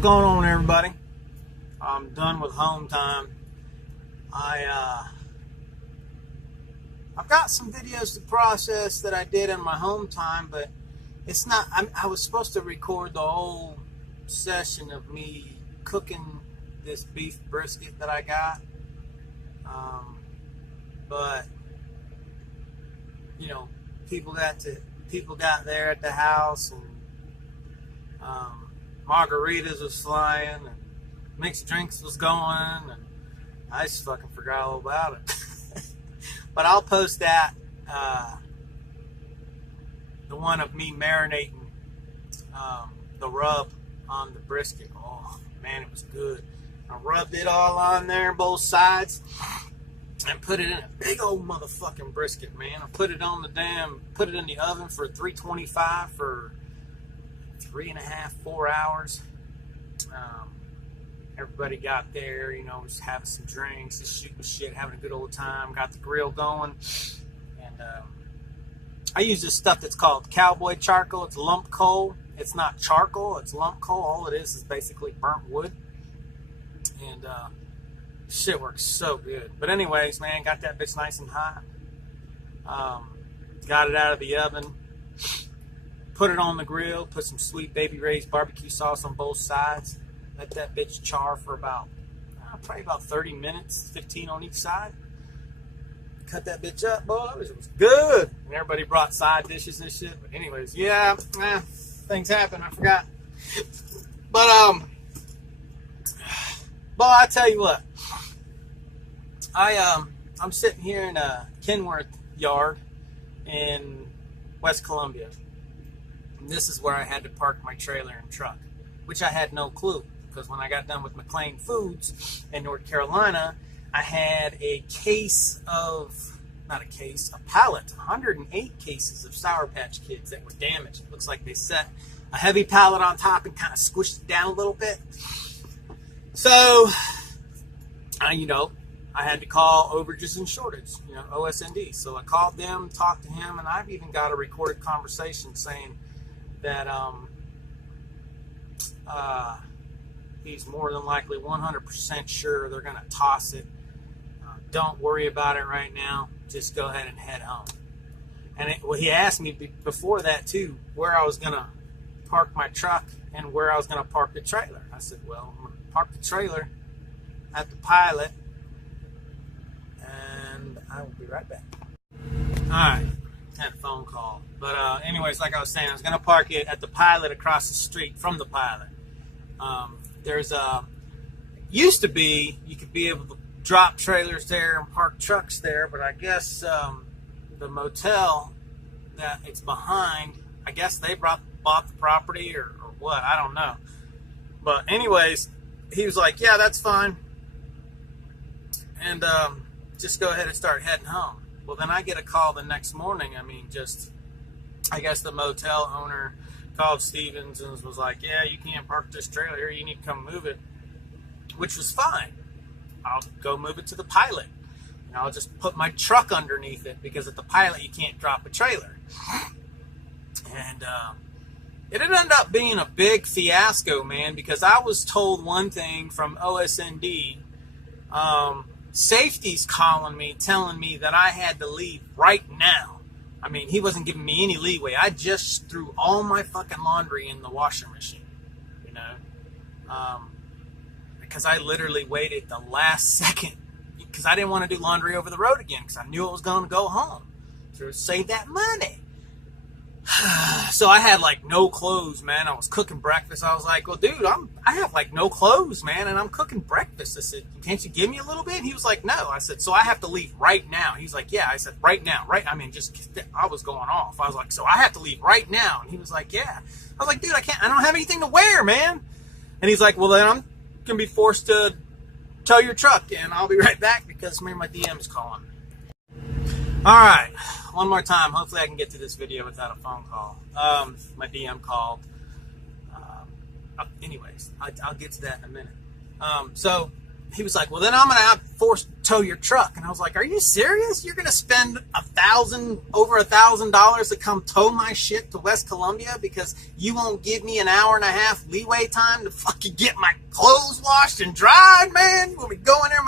What's going on, everybody? I'm done with home time. I've got some videos to process that I did in my home time, but it's not. I was supposed to record the whole session of me cooking this beef brisket that I got, but you know, people got there at the house, and margaritas was flying, and mixed drinks was going, and I just fucking forgot all about it. But I'll post that, the one of me marinating the rub on the brisket. Oh man, it was good. I rubbed it all on there, both sides, and put it in a big old motherfucking brisket, man. I put it in the oven for 325 for 3.5, 4 hours. Everybody got there, you know, just having some drinks, just shooting shit, having a good old time. Got the grill going, and I use this stuff that's called cowboy charcoal. It's lump coal. It's not charcoal, it's lump coal. All it is basically burnt wood, and shit works so good. But anyways, man, got that bitch nice and hot. Got it out of the oven, put it on the grill, put some Sweet Baby Ray's barbecue sauce on both sides. Let that bitch char for probably about 30 minutes, 15 on each side. Cut that bitch up, boys. It was good. And everybody brought side dishes and shit. But anyways, yeah, things happen. I forgot. But I tell you what. I'm sitting here in a Kenworth yard in West Columbia. And this is where I had to park my trailer and truck, which I had no clue. Because when I got done with McLean Foods in North Carolina, I had a pallet, 108 cases of Sour Patch Kids that were damaged. It looks like they set a heavy pallet on top and kind of squished it down a little bit. So, I had to call Overages and Shortage, OSND. So I called them, talked to him, and I've even got a recorded conversation saying that he's more than likely 100% sure they're going to toss it. Don't worry about it right now. Just go ahead and head home. And he asked me before that, too, where I was going to park my truck and where I was going to park the trailer. I said, well, I'm going to park the trailer at the Pilot, and I will be right back. All right. Had a phone call. But anyways, like I was saying, I was going to park it at the Pilot across the street from the Pilot. Used to be, you could be able to drop trailers there and park trucks there, but I guess the motel that it's behind, I guess they bought the property or what, I don't know. But anyways, he was like, yeah, that's fine. And just go ahead and start heading home. Well, then I get a call the next morning. I guess the motel owner called Stevens and was like, yeah, you can't park this trailer here, you need to come move it, which was fine. I'll go move it to the Pilot, and I'll just put my truck underneath it, because at the Pilot you can't drop a trailer. And it ended up being a big fiasco, man, because I was told one thing from OSND. Safety's calling me, telling me that I had to leave right now. He wasn't giving me any leeway. I just threw all my fucking laundry in the washing machine, because I literally waited the last second, because I didn't want to do laundry over the road again, because I knew I was going to go home to save that money. So I had no clothes, man. I was cooking breakfast. I was like, well, dude, I have no clothes, man, and I'm cooking breakfast. I said, can't you give me a little bit? He was like, no. I said, so I have to leave right now. He's like, yeah. I said, right now, right? I was going off. I was like, so I have to leave right now. And he was like, yeah. I was like, dude, I don't have anything to wear, man. And he's like, well, then I'm going to be forced to tow your truck, and I'll be right back, because my DM is calling. All right, one more time. Hopefully I can get to this video without a phone call. My DM called. Anyways, I'll get to that in a minute. So he was like, well, then I'm going to have to tow your truck. And I was like, are you serious? You're going to spend over $1,000 to come tow my shit to West Columbia because you won't give me an hour and a half leeway time to fucking get my clothes washed and dried, man? When we go in there,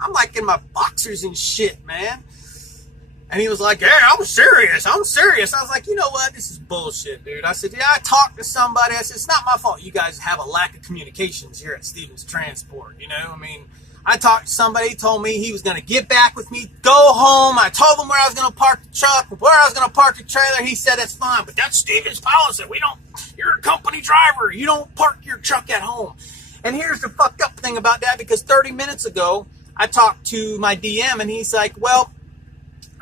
I'm like in my boxers and shit, man. And he was like, yeah, I'm serious. I was like, you know what? This is bullshit, dude. I said, yeah, I talked to somebody. I said, it's not my fault. You guys have a lack of communications here at Stevens Transport. You know, I mean, I talked to somebody, he told me he was going to get back with me, go home. I told him where I was going to park the truck, where I was going to park the trailer. He said, that's fine, but that's Stevens' policy. You're a company driver. You don't park your truck at home. And here's the fucked up thing about that, because 30 minutes ago, I talked to my DM and he's like, well,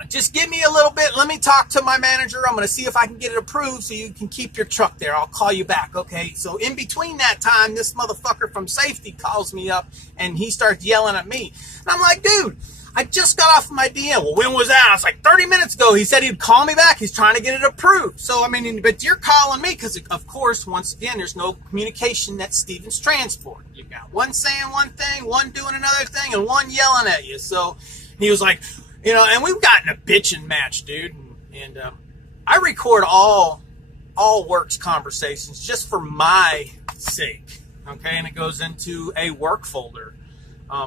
just give me a little bit. Let me talk to my manager. I'm going to see if I can get it approved so you can keep your truck there. I'll call you back. Okay. So in between that time, this motherfucker from safety calls me up and he starts yelling at me. And I'm like, dude, I just got off my DM. Well, when was that? I was like, 30 minutes ago. He said he'd call me back. He's trying to get it approved. So, I mean, but you're calling me because, of course, once again, there's no communication at Stevens Transport. You've got one saying one thing, one doing another thing, and one yelling at you. So he was like, you know, and we've gotten a bitching match, dude. And I record all works conversations just for my sake, okay? And it goes into a work folder,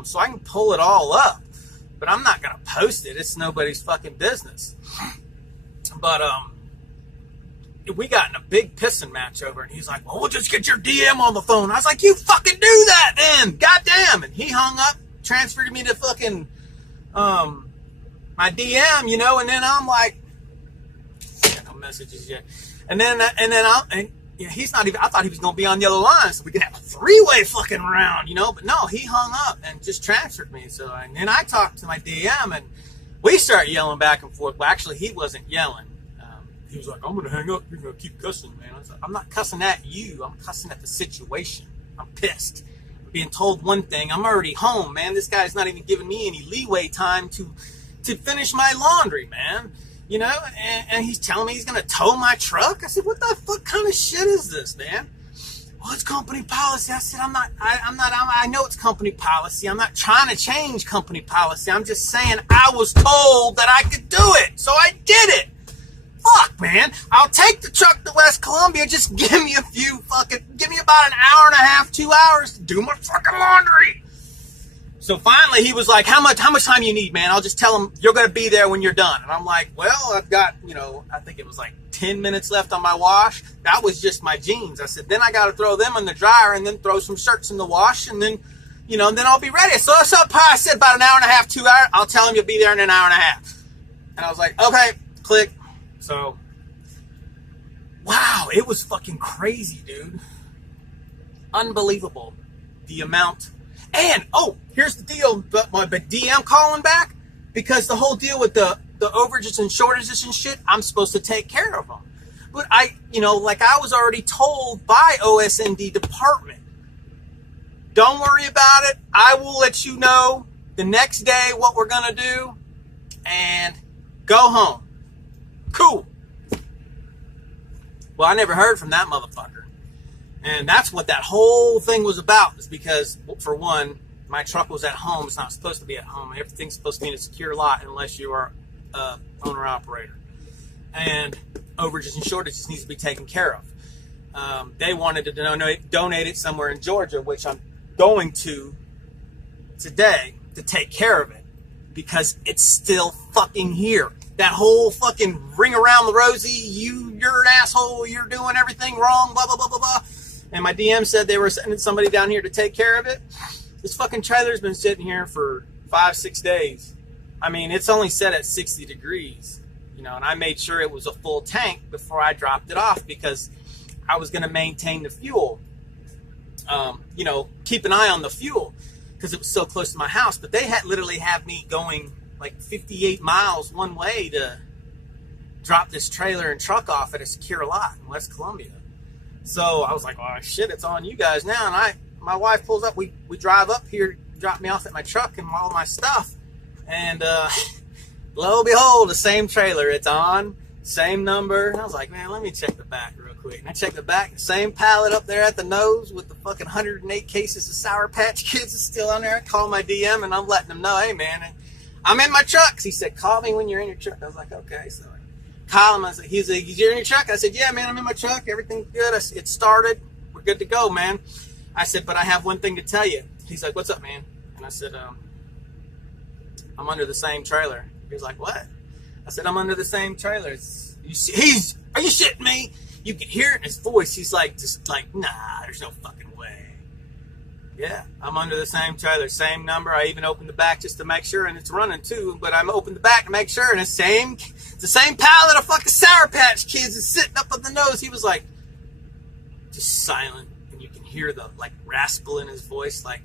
so I can pull it all up. But I'm not gonna post it. It's nobody's fucking business. But we got in a big pissing match over, and he's like, "Well, we'll just get your DM on the phone." I was like, "You fucking do that, then, goddamn!" And he hung up, transferred me to fucking my DM, you know, and then I'm like, no messages yet. And he's not even, I thought he was going to be on the other line so we could have a three-way fucking round, you know, but no, he hung up and just transferred me. So, and then I talked to my DM and we started yelling back and forth. Well, actually, he wasn't yelling. He was like, I'm going to hang up. You're going to keep cussing, man. I was like, I'm not cussing at you. I'm cussing at the situation. I'm pissed. I'm being told one thing. I'm already home, man. This guy's not even giving me any leeway time to finish my laundry, man, you know, and he's telling me he's going to tow my truck. I said, what the fuck kind of shit is this, man? Well, it's company policy. I said, I know it's company policy. I'm not trying to change company policy. I'm just saying I was told that I could do it, so I did it. Fuck, man. I'll take the truck to West Columbia. Just give me about an hour and a half, 2 hours to do my fucking laundry. So finally, he was like, how much time you need, man? I'll just tell him you're going to be there when you're done. And I'm like, well, I've got, you know, I think it was like 10 minutes left on my wash. That was just my jeans. I said, then I got to throw them in the dryer and then throw some shirts in the wash. And then, you know, then I'll be ready. So I said about an hour and a half, 2 hours. I'll tell him you'll be there in an hour and a half. And I was like, okay, click. So, wow, it was fucking crazy, dude. Unbelievable. The amount. And, oh, here's the deal, but my DM calling back, because the whole deal with the overages and shortages and shit, I'm supposed to take care of them. But I was already told by OSND department, don't worry about it. I will let you know the next day what we're going to do and go home. Cool. Well, I never heard from that motherfucker. And that's what that whole thing was about, is because, for one, my truck was at home. It's not supposed to be at home. Everything's supposed to be in a secure lot unless you are owner-operator. And overages and shortages needs to be taken care of. They wanted to donate it somewhere in Georgia, which I'm going to today to take care of it, because it's still fucking here. That whole fucking ring around the rosy, you're an asshole, you're doing everything wrong, blah, blah, blah, blah, blah. And my DM said they were sending somebody down here to take care of it. This fucking trailer's been sitting here for 5-6 days. I mean, it's only set at 60 degrees, you know, and I made sure it was a full tank before I dropped it off, because I was going to maintain the fuel, you know, keep an eye on the fuel, because it was so close to my house. But they literally have me going like 58 miles one way to drop this trailer and truck off at a secure lot in West Columbia. So I was like, oh shit, it's on you guys now. And my wife pulls up, we drive up here, drop me off at my truck and all my stuff. And lo and behold, the same trailer, it's on, same number. And I was like, man, let me check the back real quick. quick. And I checked the back, same pallet up there at the nose with the fucking 108 cases of Sour Patch Kids is still on there. I call my DM and I'm letting him know, hey man, I'm in my truck. He said, call me when you're in your truck. I was like, okay. So I call him. I said, he's like, you're in your truck? I said, yeah, man, I'm in my truck. Everything's good. It started. We're good to go, man. I said, but I have one thing to tell you. He's like, what's up, man? And I said, I'm under the same trailer. He was like, what? I said, I'm under the same trailer. Are you shitting me? You can hear it in his voice. He's like, just like, nah, there's no fucking way. Yeah, I'm under the same trailer, same number. I even opened the back just to make sure, and it's running too. But I'm opened the back to make sure, and it's the same pallet of fucking Sour Patch Kids is sitting up on the nose. He was like, just silent, and you can hear the like rascal in his voice, like,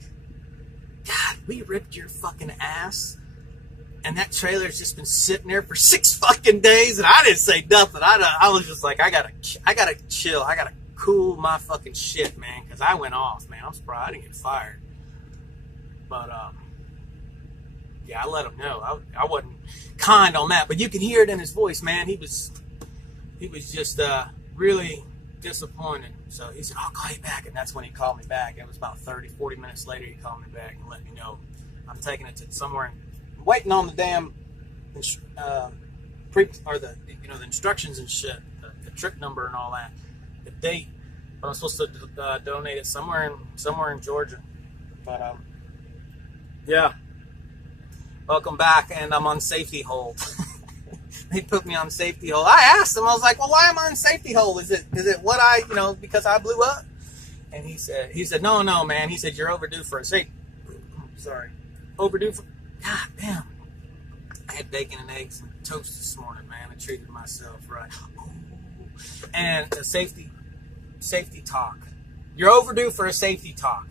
God, we ripped your fucking ass. And that trailer's just been sitting there for 6 fucking days, and I didn't say nothing. I was just like, I gotta chill. I gotta cool my fucking shit, man, because I went off, man. I'm surprised I didn't get fired. But yeah, I let him know. I wasn't kind on that, but you can hear it in his voice, man. He was just really disappointed. So he said, I'll call you back, and that's when he called me back. It was about 40 minutes later. He called me back and let me know I'm taking it to somewhere. Waiting on the damn the instructions and shit, the trip number and all that, the date. But I'm supposed to donate it somewhere in Georgia. But yeah, welcome back, and I'm on safety hold. They put me on safety hold. I asked him, I was like, well, why am I on safety hold? Is it what I because I blew up? And he said no man. He said you're overdue for a safety. Sorry, overdue for. God damn. I had bacon and eggs and toast this morning, man. I treated myself right. Ooh. And a safety talk. You're overdue for a safety talk.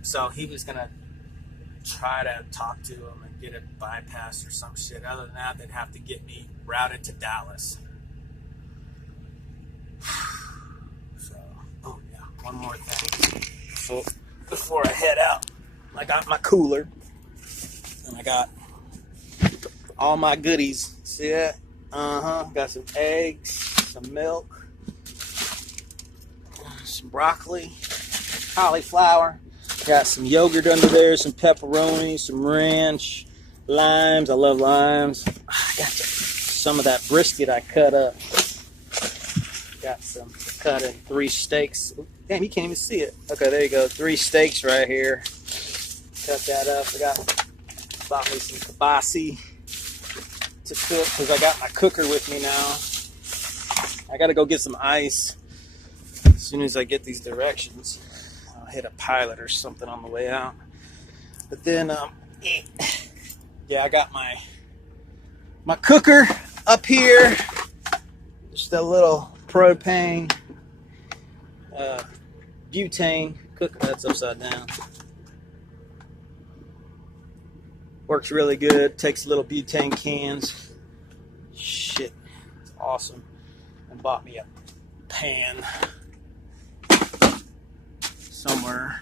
So he was going to try to talk to him and get it bypassed or some shit. Other than that, they'd have to get me routed to Dallas. So, oh yeah, one more thing. So, before I head out, I got my cooler. And I got all my goodies. See that? Got some eggs, some milk, some broccoli, cauliflower. Got some yogurt under there, some pepperoni, some ranch, limes. I love limes. I got some of that brisket I cut up. Got some cut in 3 steaks. Damn, you can't even see it. Okay, there you go. 3 steaks right here. Cut that up. I bought me some kibasi to cook because I got my cooker with me now. I got to go get some ice as soon as I get these directions. I'll hit a pilot or something on the way out. But then, yeah, I got my cooker up here. Just a little propane, butane cooker. That's upside down. Works really good. Takes little butane cans. Shit. It's awesome. And bought me a pan. Somewhere.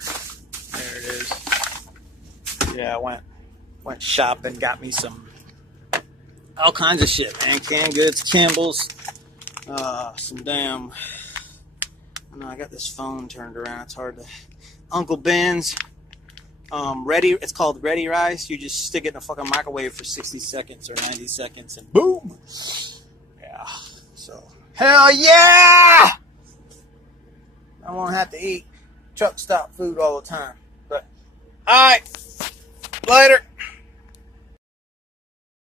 There it is. Yeah, I went shopping. Got me some all kinds of shit, man. Canned goods, Campbell's. Some damn. I know I got this phone turned around. It's hard to. Uncle Ben's. It's called Ready Rice. You just stick it in a fucking microwave for 60 seconds or 90 seconds and boom. Yeah. So, hell yeah! I won't have to eat truck stop food all the time. But, alright. Later.